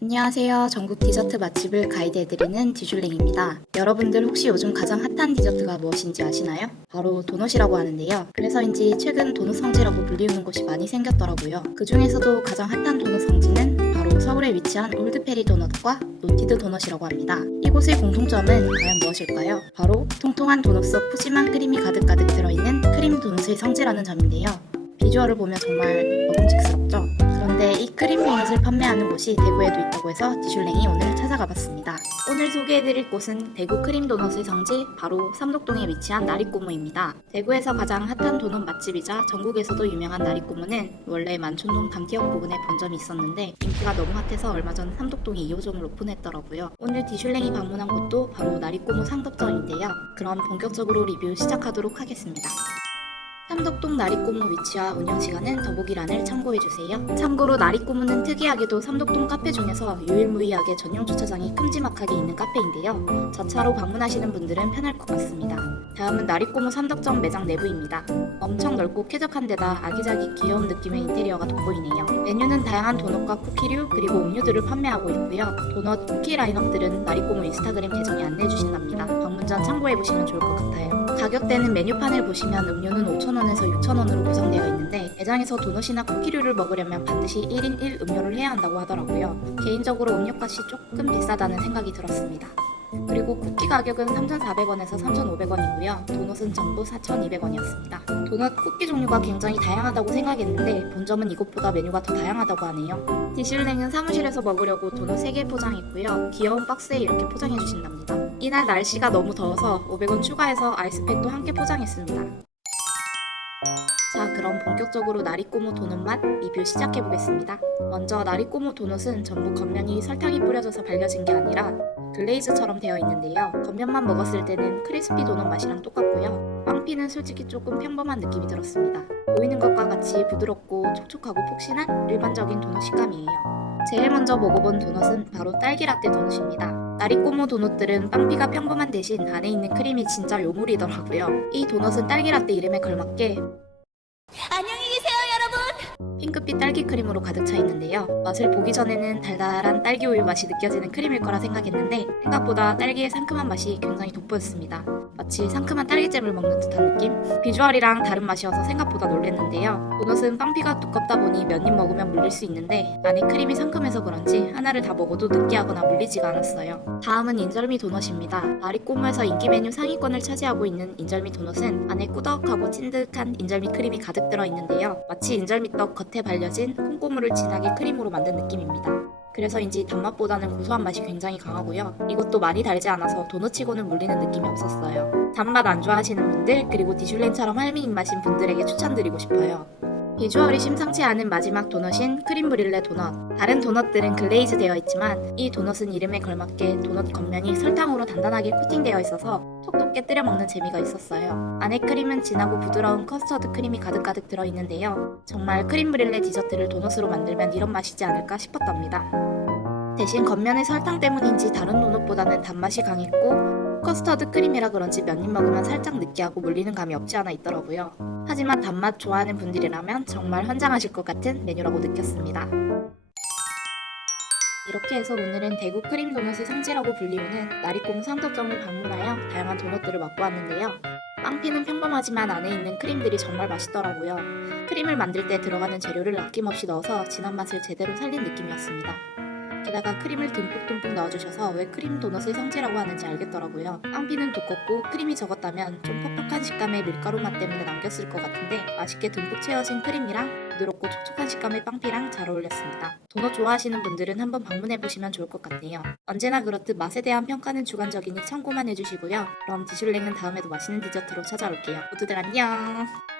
안녕하세요. 전국 디저트 맛집을 가이드해드리는 디슐랭입니다. 여러분들 혹시 요즘 가장 핫한 디저트가 무엇인지 아시나요? 바로 도넛이라고 하는데요. 그래서인지 최근 도넛 성지라고 불리우는 곳이 많이 생겼더라고요. 그 중에서도 가장 핫한 도넛 성지는 바로 서울에 위치한 올드페리 도넛과 노티드 도넛이라고 합니다. 이곳의 공통점은 과연 무엇일까요? 바로 통통한 도넛 속 푸짐한 크림이 가득가득 들어있는 크림 도넛의 성지라는 점인데요. 비주얼을 보면 정말 먹음직스럽 판매하는 곳이 대구에도 있다고 해서 디슐랭이 오늘 찾아가 봤습니다. 오늘 소개해드릴 곳은 대구 크림 도넛의 성지 바로 삼덕동에 위치한 나리꼬무입니다. 대구에서 가장 핫한 도넛 맛집이자 전국에서도 유명한 나리꼬무는 원래 만촌동 담티역 부근에 본점이 있었는데 인기가 너무 핫해서 얼마 전 삼덕동에 2호점을 오픈했더라고요. 오늘 디슐랭이 방문한 곳도 바로 나리꼬무 상덕점인데요. 그럼 본격적으로 리뷰 시작하도록 하겠습니다. 삼덕동 나리꼬무 위치와 운영 시간은 더보기란을 참고해주세요. 참고로 나리꼬무는 특이하게도 삼덕동 카페 중에서 유일무이하게 전용 주차장이 큼지막하게 있는 카페인데요. 저차로 방문하시는 분들은 편할 것 같습니다. 다음은 나리꼬무 삼덕점 매장 내부입니다. 엄청 넓고 쾌적한 데다 아기자기 귀여운 느낌의 인테리어가 돋보이네요. 메뉴는 다양한 도넛과 쿠키류 그리고 음료들을 판매하고 있고요. 도넛, 쿠키 라인업들은 나리꼬무 인스타그램 계정에 안내해 주신답니다. 방문 전 참고해보시면 좋을 것 같아요. 가격대는 메뉴판을 보시면 음료는 5,000원 에서 6,000원으로 구성되어 있는데 매장에서 도넛이나 쿠키류를 먹으려면 반드시 1인 1 음료를 해야 한다고 하더라고요. 개인적으로 음료값이 조금 비싸다는 생각이 들었습니다. 그리고 쿠키 가격은 3,400원에서 3,500원이고요. 도넛은 전부 4,200원이었습니다. 도넛 쿠키 종류가 굉장히 다양하다고 생각했는데 본점은 이것보다 메뉴가 더 다양하다고 하네요. 디슐랭은 사무실에서 먹으려고 도넛 3개 포장했고요. 귀여운 박스에 이렇게 포장해 주신답니다. 이날 날씨가 너무 더워서 500원 추가해서 아이스팩도 함께 포장했습니다. 자, 그럼 본격적으로 나리꼬모 도넛 맛 리뷰 시작해 보겠습니다. 먼저 나리꼬모 도넛은 전부 겉면이 설탕이 뿌려져서 발려진 게 아니라 글레이즈처럼 되어 있는데요. 겉면만 먹었을 때는 크리스피 도넛 맛이랑 똑같고요. 빵피는 솔직히 조금 평범한 느낌이 들었습니다. 보이는 것과 같이 부드럽고 촉촉하고 폭신한 일반적인 도넛 식감이에요. 제일 먼저 먹어본 도넛은 바로 딸기 라떼 도넛입니다. 나리꼬모 도넛들은 빵피가 평범한 대신 안에 있는 크림이 진짜 요물이더라고요. 이 도넛은 딸기 라떼 이름에 걸맞게 안녕히 계세요, 여러분. 핑크빛 딸기 크림으로 가득 차 있는데요. 맛을 보기 전에는 달달한 딸기 우유 맛이 느껴지는 크림일 거라 생각했는데 생각보다 딸기의 상큼한 맛이 굉장히 돋보였습니다. 마치 상큼한 딸기잼을 먹는 듯한 느낌? 비주얼이랑 다른 맛이어서 생각보다 놀랬는데요. 도넛은 빵피가 두껍다 보니 몇 입 먹으면 물릴 수 있는데 안에 크림이 상큼해서 그런지 하나를 다 먹어도 느끼하거나 물리지가 않았어요. 다음은 인절미 도넛입니다. 아리꼬무에서 인기 메뉴 상위권을 차지하고 있는 인절미 도넛은 안에 꾸덕하고 찐득한 인절미 크림이 가득 들어 있는데요. 마치 인절미떡 겉에 발려진 콩고물을 진하게 크림으로 만든 느낌입니다. 그래서인지 단맛보다는 고소한 맛이 굉장히 강하고요. 이것도 많이 달지 않아서 도넛치고는 물리는 느낌이 없었어요. 단맛 안 좋아하시는 분들 그리고 디슐렌처럼 할미 입맛인 분들에게 추천드리고 싶어요. 비주얼이 심상치 않은 마지막 도넛인 크림 브릴레 도넛. 다른 도넛들은 글레이즈 되어 있지만 이 도넛은 이름에 걸맞게 도넛 겉면이 설탕으로 단단하게 코팅되어 있어서 톡톡 깨뜨려 먹는 재미가 있었어요. 안에 크림은 진하고 부드러운 커스터드 크림이 가득가득 들어있는데요. 정말 크림 브릴레 디저트를 도넛으로 만들면 이런 맛이지 않을까 싶었답니다. 대신 겉면의 설탕 때문인지 다른 도넛보다는 단맛이 강했고 커스터드 크림이라 그런지 몇 입 먹으면 살짝 느끼하고 물리는 감이 없지 않아 있더라고요. 하지만 단맛 좋아하는 분들이라면 정말 환장하실 것 같은 메뉴라고 느꼈습니다. 이렇게 해서 오늘은 대구 크림 도넛의 상지라고 불리우는 나리꼼 상덕점을 방문하여 다양한 도넛들을 맛보았는데요. 빵피는 평범하지만 안에 있는 크림들이 정말 맛있더라고요. 크림을 만들 때 들어가는 재료를 아낌없이 넣어서 진한 맛을 제대로 살린 느낌이었습니다. 게다가 크림을 듬뿍듬뿍 넣어주셔서 왜 크림 도넛의 성지라고 하는지 알겠더라고요. 빵피는 두껍고 크림이 적었다면 좀 퍽퍽한 식감의 밀가루 맛 때문에 남겼을 것 같은데 맛있게 듬뿍 채워진 크림이랑 부드럽고 촉촉한 식감의 빵피랑 잘 어울렸습니다. 도넛 좋아하시는 분들은 한번 방문해보시면 좋을 것 같네요. 언제나 그렇듯 맛에 대한 평가는 주관적이니 참고만 해주시고요. 그럼 디슐랭은 다음에도 맛있는 디저트로 찾아올게요. 모두들 안녕!